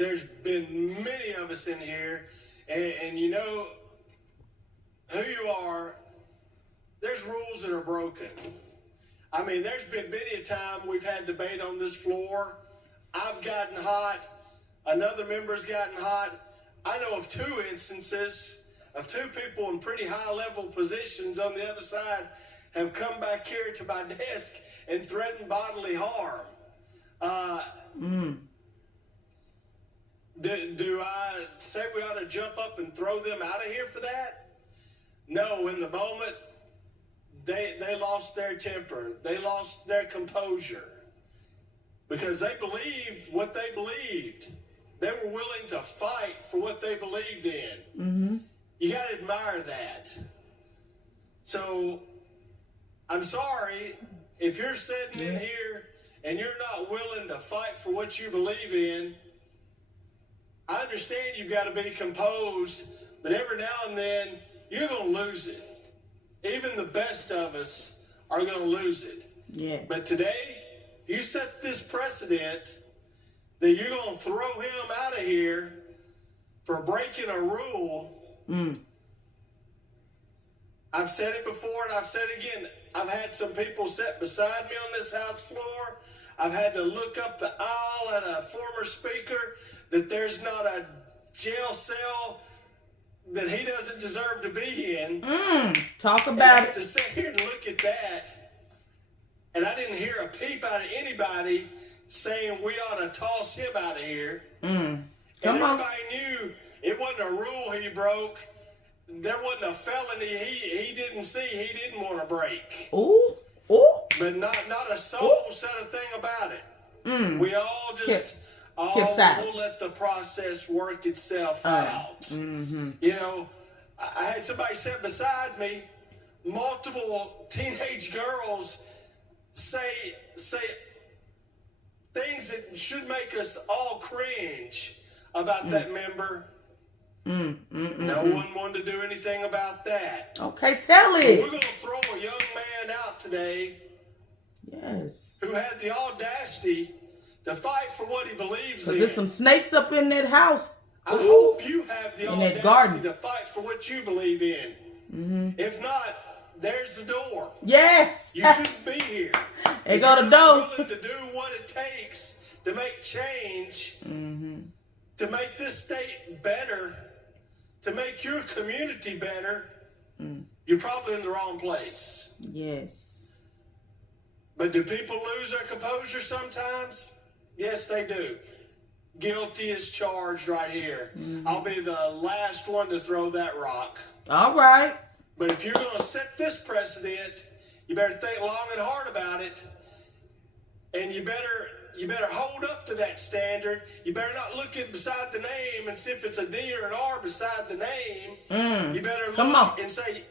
there's been many of us in here, and you know who you are. There's rules that are broken. I mean, there's been many a time we've had debate on this floor. I've gotten hot. Another member's gotten hot. I know of 2 instances of 2 people in pretty high-level positions on the other side have come back here to my desk and threatened bodily harm. Do I say we ought to jump up and throw them out of here for that? No, in the moment, they lost their temper. They lost their composure because they believed what they believed. They were willing to fight for what they believed in. Mm-hmm. You got to admire that. So I'm sorry if you're sitting in here and you're not willing to fight for what you believe in. I understand you've got to be composed, but every now and then you're going to lose it. Even the best of us are going to lose it. Yeah. But today, you set this precedent that you're going to throw him out of here for breaking a rule. I've said it before and I've said it again. I've had some people sit beside me on this House floor. I've had to look up the aisle at a former speaker that there's not a jail cell that he doesn't deserve to be in. Talk about it. I have to sit here and look at that. And I didn't hear a peep out of anybody saying we ought to toss him out of here. And everybody knew it wasn't a rule he broke. There wasn't a felony he didn't see, he didn't want to break. Ooh. But not a soul said a thing about it. We all just we'll let the process work itself out. You know, I had somebody sit beside me, multiple teenage girls say things that should make us all cringe about that member. No one wanted to do anything about that. Okay, tell it. We're going to throw a young man out today. Yes. Who had the audacity to fight for what he believes in. There's some snakes up in that house. I hope you have the audacity to fight for what you believe in. If not, there's the door. Yes. You shouldn't be here. They go to door. Willing to do what it takes to make change, to make this state better, to make your community better, you're probably in the wrong place. Yes. But do people lose their composure sometimes? Yes, they do. Guilty as charged right here. I'll be the last one to throw that rock. All right. But if you're going to set this precedent, you better think long and hard about it. And you better hold up to that standard. You better not look at beside the name and see if it's a D or an R beside the name. You better look and say,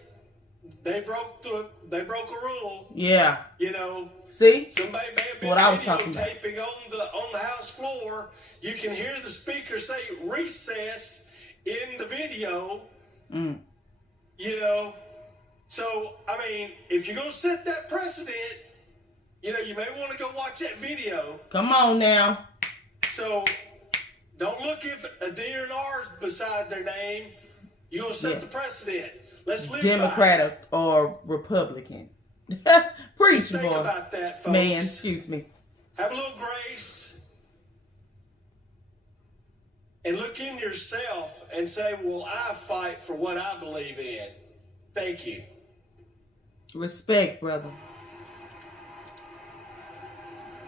they broke a rule. Yeah. You know. See? Somebody may have been videotaping on the House floor. You can hear the speaker say recess in the video. You know. So, I mean, if you're going to set that precedent, you know, you may want to go watch that video. Come on now. So, don't look if a D or an R is beside their name. You're going to set the precedent. Let's live Democrat or Republican. Preach, think about that, folks. Man, excuse me. Have a little grace. And look in yourself and say, will I fight for what I believe in? Thank you. Respect, brother.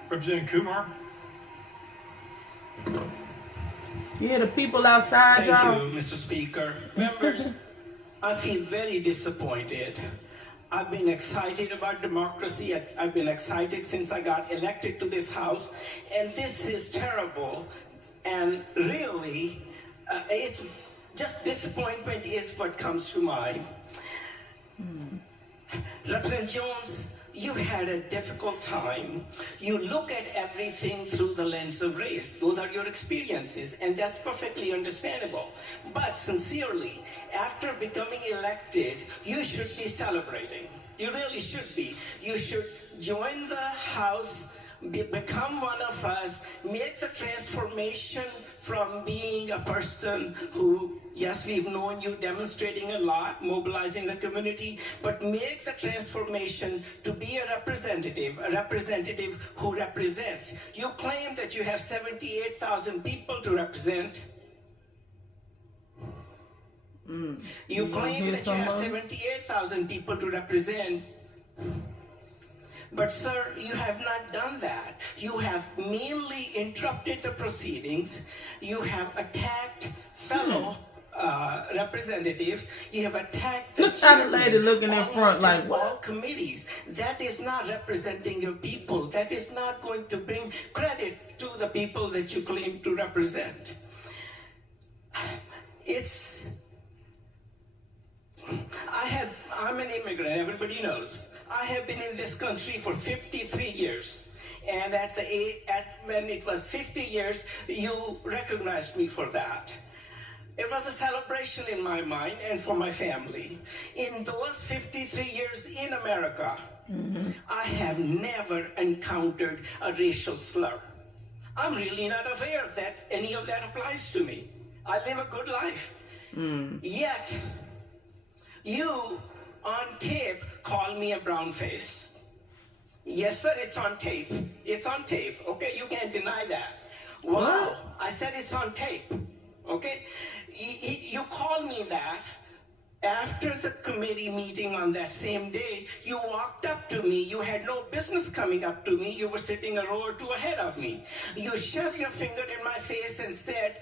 Representative Kumar. Yeah, the people outside, y'all. Thank you, Mr. Speaker. Members, I feel very disappointed. I've been excited about democracy. I've been excited since I got elected to this House. And this is terrible. And really, it's just disappointment is what comes to mind. Representative Jones, you had a difficult time. You look at everything through the lens of race. Those are your experiences, and that's perfectly understandable. But sincerely, after becoming elected, you should be celebrating. You really should be. You should join the House, become one of us, make the transformation from being a person who, yes, we've known you demonstrating a lot, mobilizing the community, but make the transformation to be a representative who represents. You claim that you have 78,000 people to represent. You claim that you have 78,000 people to represent. But sir, you have not done that. You have mainly interrupted the proceedings. You have attacked fellow representatives. You have attacked the Look at the lady looking in front like, all what? committees. That is not representing your people. That is not going to bring credit to the people that you claim to represent. I'm an immigrant, everybody knows. I have been in this country for 53 years. And when it was 50 years, you recognized me for that. It was a celebration in my mind and for my family. In those 53 years in America, I have never encountered a racial slur. I'm really not aware that any of that applies to me. I live a good life. Yet, you on tape call me a brown face. Yes, sir, it's on tape. It's on tape. Okay, you can't deny that. Wow, I said it's on tape. Okay, you called me that. After the committee meeting on that same day, you walked up to me. You had no business coming up to me. You were sitting a row or two ahead of me. You shoved your finger in my face and said,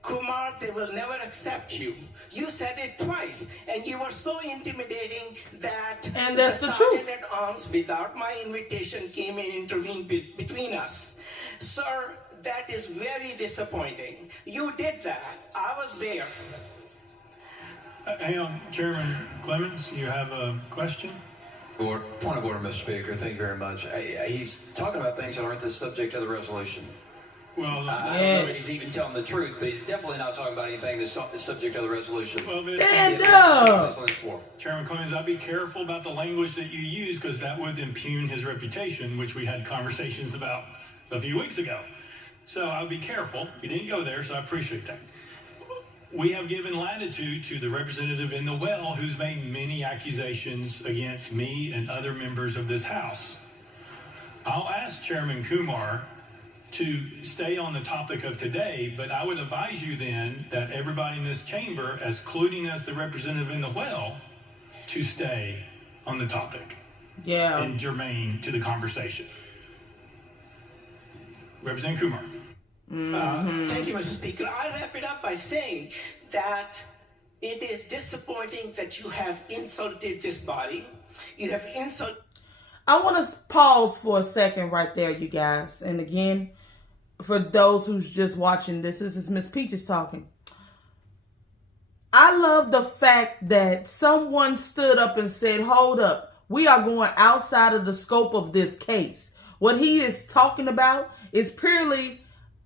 Kumar, they will never accept you. You said it twice, and you were so intimidating that And that's the sergeant truth. at arms, without my invitation, came and intervened between us. Sir, that is very disappointing. You did that. I was there. Hang on, Chairman Clemens, you have a question? Point of order, Mr. Speaker. Thank you very much. He's talking about things that aren't the subject of the resolution. Well, I don't know if he's even telling the truth, but he's definitely not talking about anything that's not the subject of the resolution. well, Mr. Stand up! Chairman Clemens, I'd be careful about the language that you use because that would impugn his reputation, which we had conversations about a few weeks ago. So I'll be careful. You didn't go there, so I appreciate that. We have given latitude to the representative in the well who's made many accusations against me and other members of this House. I'll ask Chairman Kumar to stay on the topic of today, but I would advise you then that everybody in this chamber, including as the representative in the well, to stay on the topic Yeah. and germane to the conversation. Representative Kumar. Thank you, Mr. Speaker. I wrap it up by saying that it is disappointing that you have insulted this body. You have insulted. I want to pause for a second right there, you guys. And again, for those who's just watching this is Miss Peaches talking. I love the fact that someone stood up and said, hold up, we are going outside of the scope of this case. What he is talking about is purely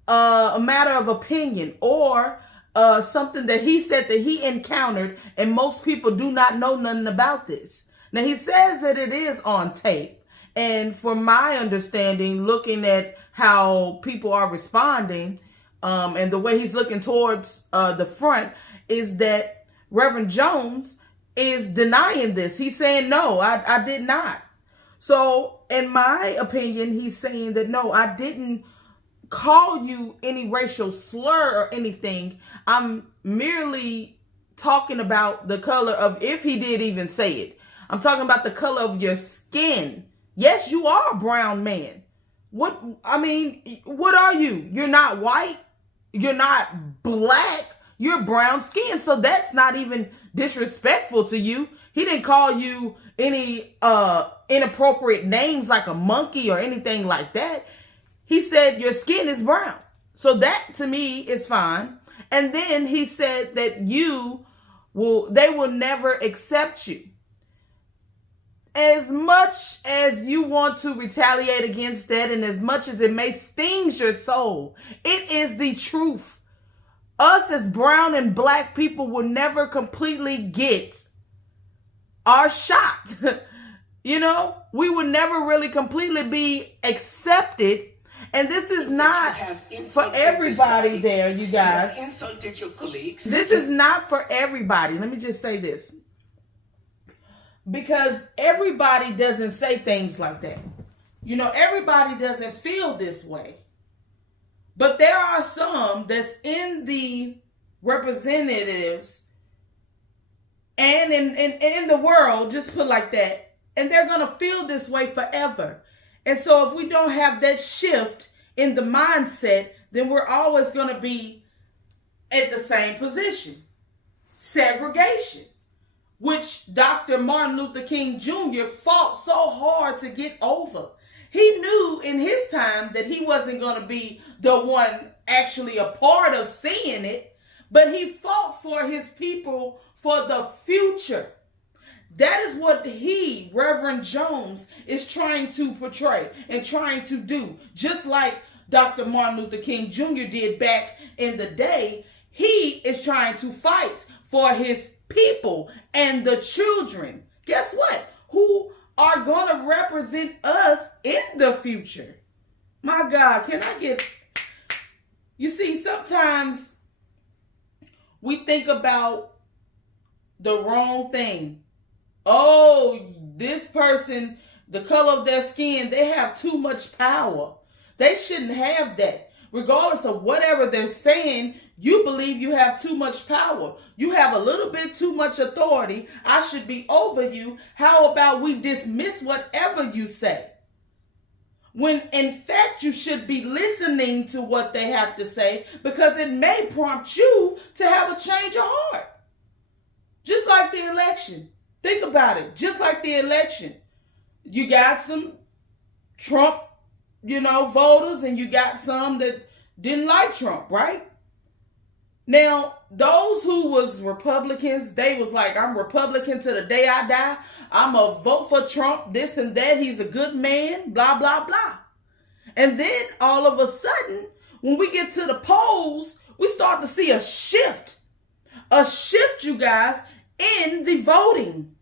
a matter of opinion or something that he said that he encountered, and most people do not know nothing about this. Now, he says that it is on tape. And from my understanding, looking at how people are responding and the way he's looking towards the front, is that Reverend Jones is denying this. He's saying, no, I did not. So in my opinion, he's saying that, no, I didn't call you any racial slur or anything. I'm merely talking about the color of, if he did even say it, I'm talking about the color of your skin. Yes, you are a brown man. What are you? You're not white. You're not black. You're brown skin. So that's not even disrespectful to you. He didn't call you any inappropriate names like a monkey or anything like that. He said your skin is brown. So that to me is fine. And then he said that they will never accept you. As much as you want to retaliate against that, and as much as it may sting your soul, it is the truth. Us as brown and black people will never completely get our shot. You know, we would never really completely be accepted. And this is not for everybody there, you guys. You have insulted your colleagues. This is not for everybody. Let me just say this. Because everybody doesn't say things like that. You know, everybody doesn't feel this way. But there are some that's in the representatives and in the world, just put like that, and they're going to feel this way forever. And so if we don't have that shift in the mindset, then we're always going to be at the same position. Segregation, which Dr. Martin Luther King Jr. fought so hard to get over. He knew in his time that he wasn't going to be the one actually a part of seeing it, but he fought for his people for the future. That is what he, Reverend Jones, is trying to portray and trying to do. Just like Dr. Martin Luther King Jr. did back in the day, he is trying to fight for his people and the children. Guess what? Who are going to represent us in the future. My God, can I get... You see, sometimes we think about the wrong thing. Oh, this person, the color of their skin, they have too much power. They shouldn't have that. Regardless of whatever they're saying, you believe you have too much power. You have a little bit too much authority. I should be over you. How about we dismiss whatever you say? When in fact you should be listening to what they have to say, because it may prompt you to have a change of heart. Just like the election. Think about it. Just like the election. You got some Trump, voters, and you got some that didn't like Trump, right? Now, those who was Republicans, they was like, I'm Republican to the day I die. I'm a vote for Trump, this and that. He's a good man, blah, blah, blah. And then all of a sudden, when we get to the polls, we start to see a shift. A shift, you guys, in the voting.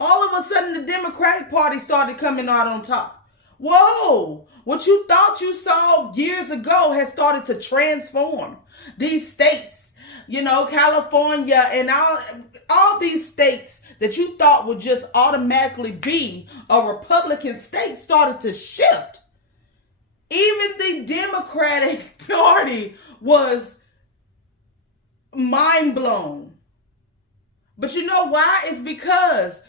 All of a sudden, the Democratic Party started coming out on top. Whoa, what you thought you saw years ago has started to transform. These states, California and all these states that you thought would just automatically be a Republican state started to shift. Even the Democratic Party was mind blown. But you know why? It's because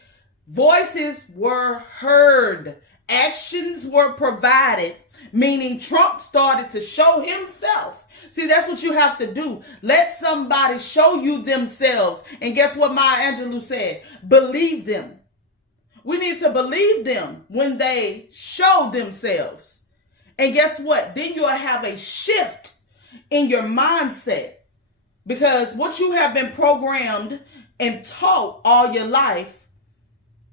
voices were heard. Actions were provided, meaning Trump started to show himself. See, that's what you have to do. Let somebody show you themselves. And guess what Maya Angelou said? Believe them. We need to believe them when they show themselves. And guess what? Then you'll have a shift in your mindset. Because what you have been programmed and taught all your life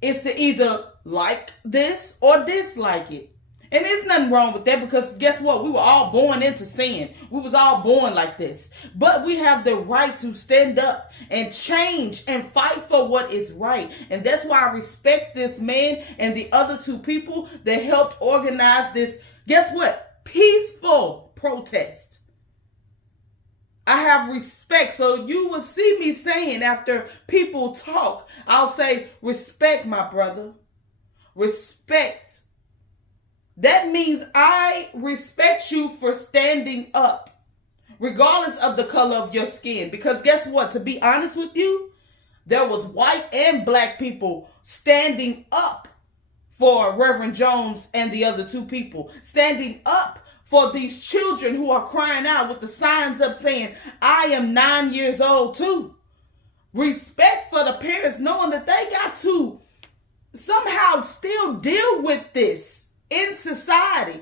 is to either like this or dislike it. And there's nothing wrong with that, because guess what? We were all born into sin. We was all born like this. But we have the right to stand up and change and fight for what is right. And that's why I respect this man and the other two people that helped organize this, guess what? Peaceful protest. I have respect. So you will see me saying, after people talk, I'll say, respect, my brother. Respect. That means I respect you for standing up, regardless of the color of your skin. Because guess what? To be honest with you, there was white and black people standing up for Reverend Jones and the other two people. Standing up for these children who are crying out with the signs up saying, I am 9 years old too. Respect for the parents, knowing that they got to somehow still deal with this in society.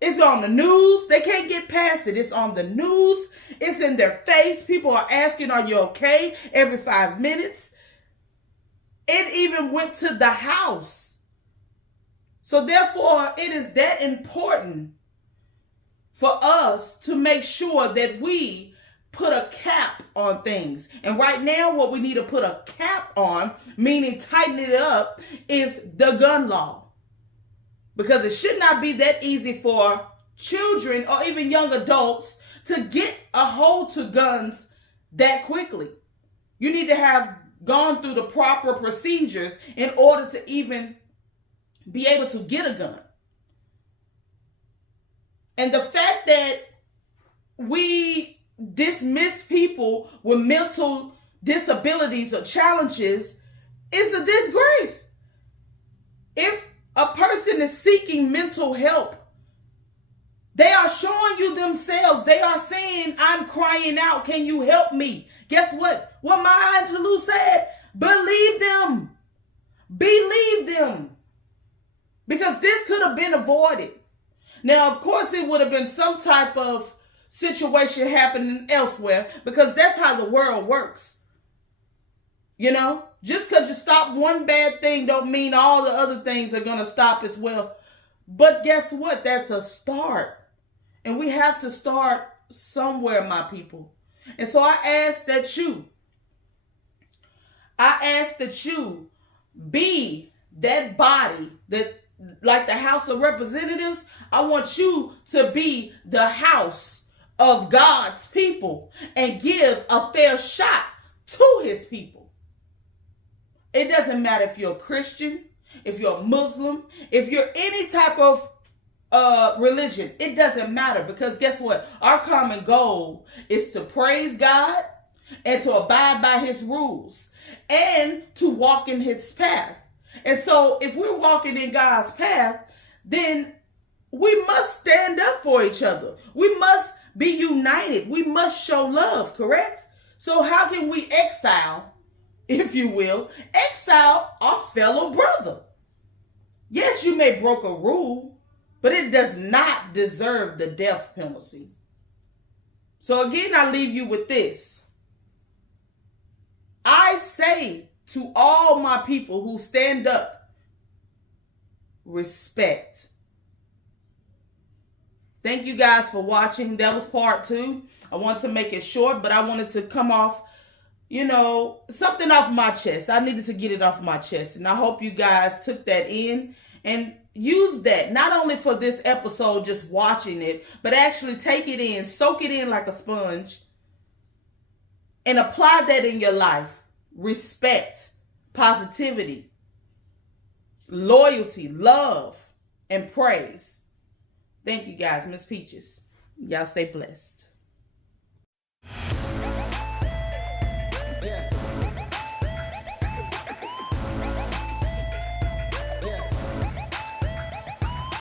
It's on the news. They can't get past it. It's on the news. It's in their face. People are asking, are you okay? Every 5 minutes. It even went to the house. So therefore, it is that important for us to make sure that we put a cap on things. And right now, what we need to put a cap on, meaning tighten it up, is the gun law. Because it should not be that easy for children or even young adults to get a hold to guns that quickly. You need to have gone through the proper procedures in order to even be able to get a gun. And the fact that we dismiss people with mental disabilities or challenges is a disgrace. If a person is seeking mental help, they are showing you themselves. They are saying, I'm crying out. Can you help me? Guess what? What Maya Angelou said, believe them. Believe them. Because this could have been avoided. Now, of course, it would have been some type of situation happening elsewhere, because that's how the world works. You know, just because you stop one bad thing don't mean all the other things are going to stop as well. But guess what? That's a start. And we have to start somewhere, my people. And so I ask that you be that body that, like the House of Representatives, I want you to be the house of God's people and give a fair shot to his people. It doesn't matter if you're a Christian, if you're a Muslim, if you're any type of religion. It doesn't matter, because guess what? Our common goal is to praise God and to abide by his rules and to walk in his path. And so if we're walking in God's path, then we must stand up for each other. We must be united. We must show love, correct? So how can we exile, if you will, exile our fellow brother? Yes, you may broke a rule, but it does not deserve the death penalty. So again, I leave you with this. I say to all my people who stand up, respect. Thank you guys for watching. That was part 2. I wanted to make it short, but I wanted to come off, something off my chest. I needed to get it off my chest. And I hope you guys took that in and use that, not only for this episode, just watching it, but actually take it in, soak it in like a sponge, and apply that in your life. Respect, positivity, loyalty, love, and praise. Thank you guys. Miss Peaches. Y'all stay blessed.